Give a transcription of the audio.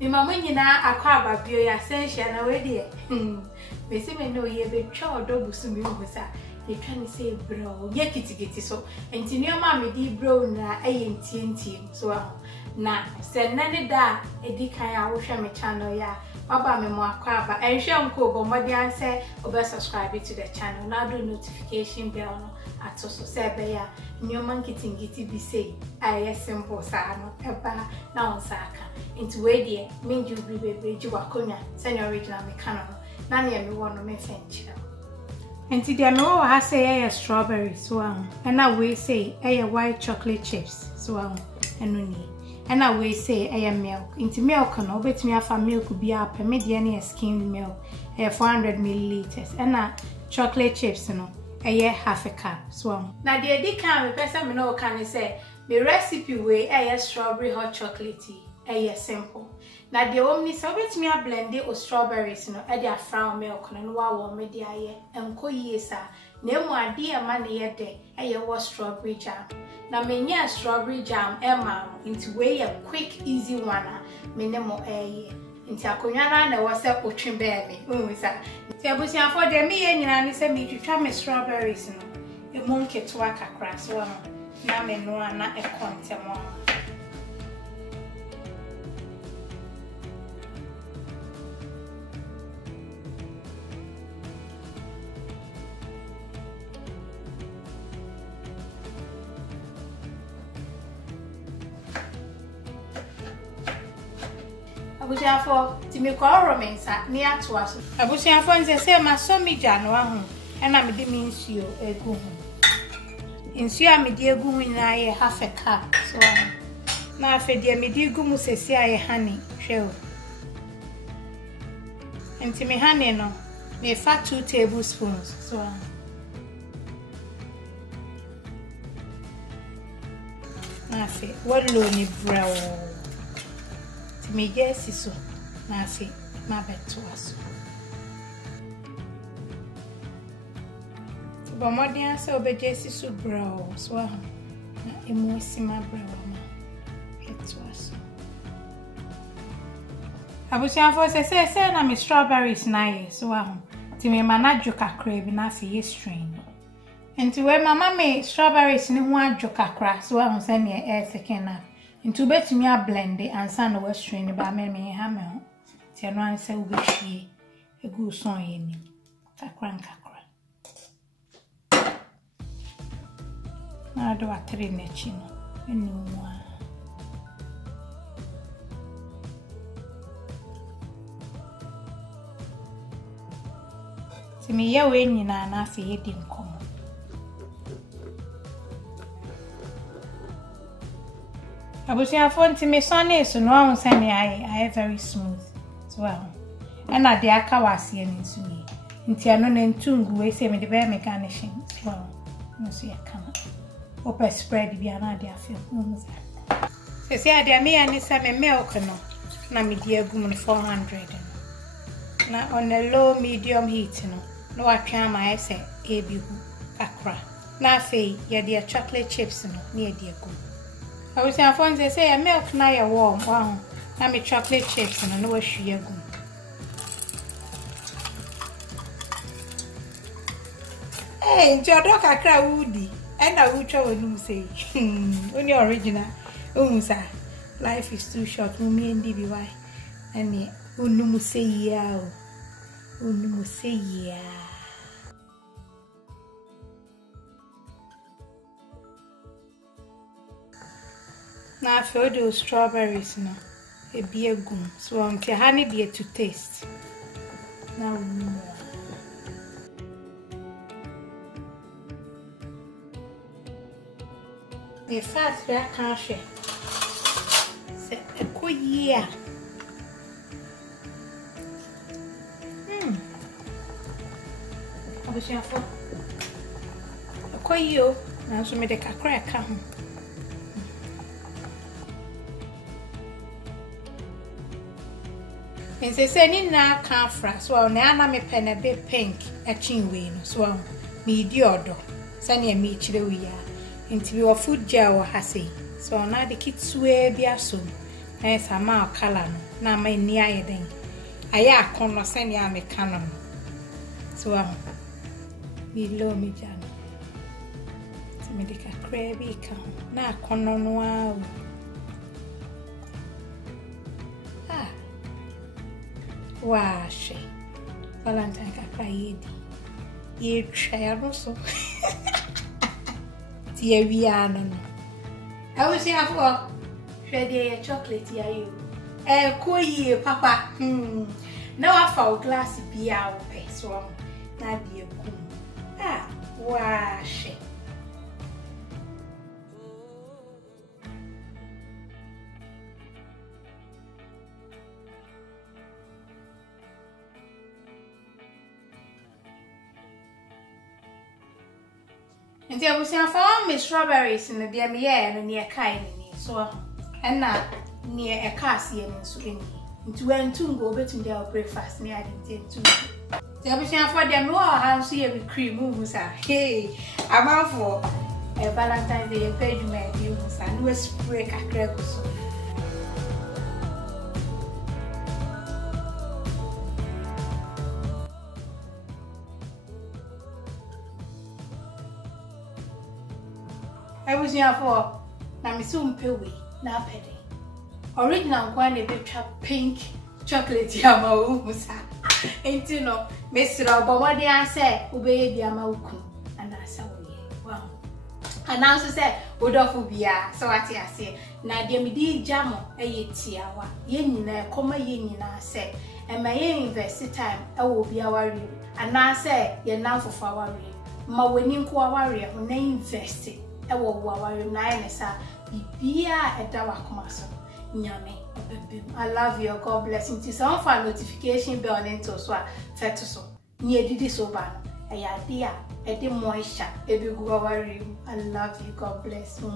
Me mama nyina akwa babio ya sensia na we de. Me se me no ye be twa odo busumi ho sa. Ye twa ni say bro, ye kitikiti so. Enti nioma me di bro na eye ntientie so na se nane da edi kan a wo hwe me channel ya. Baba me mo akwa ba. Enhwe nko bo modi an say obe subscribe to the channel. Na do notification bell no atoso se be ya. Nioma nkitingiti bi say aye simple sa no eba na on saka. Into way there, mean you be baby, you are conya, send your original mechanical. Nanny and me want to make French. And today, I know I say a strawberry swam, and I will say a white chocolate chips swam, and no need. And I will say a milk. Into milk, and over to me, if a milk could be up a median skimmed milk, a 400 milliliters, and a chocolate chips, you know, a year half a cup swam. Now, the idea can be person, no can say the recipe way a strawberry hot chocolate tea. Simple. Now the omni so bet me a blend o strawberries no e dia brown milk no wa wo me dia ye enko yie sa na emu ade ama ne ye de e wo strawberry jam. Na me nya strawberry jam e ma into way a quick easy one me ne mo ye nti akonwa na wo se otwe be me unu sa nti abusia for de me ye nyina ne se me twitwa me strawberries no e mo nketo akakra so na me no ana e kontemo. Abusiafo ti me ko romensa ni atoa so abusiafo nse se ma so mi gya no ahu na me de mi nsuo egu hu nsuo a me de egu hu na ye half a cup so na afa de me de egu mu sesi aye honey hwe o enti me honey no me fa 2 tablespoons so na afa wolo ni brow me yes so na afi ma beto aso bo modern so obejesi so brow so na emosi ma brow ma beto aso abusia for se na me strawberries na ye so ti me manage kakra bi na afi ye strain enti we mama me strawberries ni ho adwo kakra so se ne e second na into betumi a blend and san no strain ba me ha me ho ti eno an se ubehwie egu son ye ni kakra na do atri na chi no enu mu a ti me ye we nyina na afi ye di nkom abusia fonti me sonne so no ahun sane I very smooth so and na de aka wase ani nso ni nti ano na ntungu we se me de be me garnishing so no so yakama open spread bi ana de afio se ade me ya ni se me milk no na me de agum no 400 na on a low medium heat no atwa ma ese ebihu kakra na afei ya de chocolate chips no na ya de agum I was saying, say a milk na ya warm. Wow, na me chocolate chips and no sugar. Hey, your dog a cry woody, and I will try when you say, only original. Sir, life is too short. Me and DBY, and me, no say yeah, no say yeah. Now I feel those strawberries now. A beer gum. So I'm honey beer to taste. Now the fast I can't share. Say a good year. I was here for a quite you. Now so made a crack come. And say ni na can fra so na na me pen a bit pink a chinwe no so me di odo sani me chire wi ya nti we food gel ha sei so na de kitsue bi aso sama color no na ma ni aye den aye akono se ni ameka no so below me jano so me dika crabby ka na akono no a wash Valentine ka cry ye try so ti e wi ano no I was here for shade chocolate ya you koyi papa now I found glass bia ope so na die kum wash and there was a strawberries in the dear me and near kind so and now near a cassie and swing into when two go between their breakfast near the two. There was for them more house here with cream moves. Hey, I'm out for a Valentine's Day page my views and we spray a crack so. I was here for na soon pewe na pedi. Original one a bit pink chocolate yama umusa. Ain't you know, Mr. Obama say, obey the amauku, and I saw ye. Wow. And now say, Udofubia, so what I say, Nadia Midi Jamo, a yetiawa, yen come yen say, and my university time, I will be our real. And now say, ye now for our real. Ma winning kwa warrior, who name invested. I will warrior nine as a bibia at Dawakumaso. Nyame. I love you. God bless you. It's on for notification bell into so fetoso. Near did so bad. I idea. I did moisture. I love you. God bless you.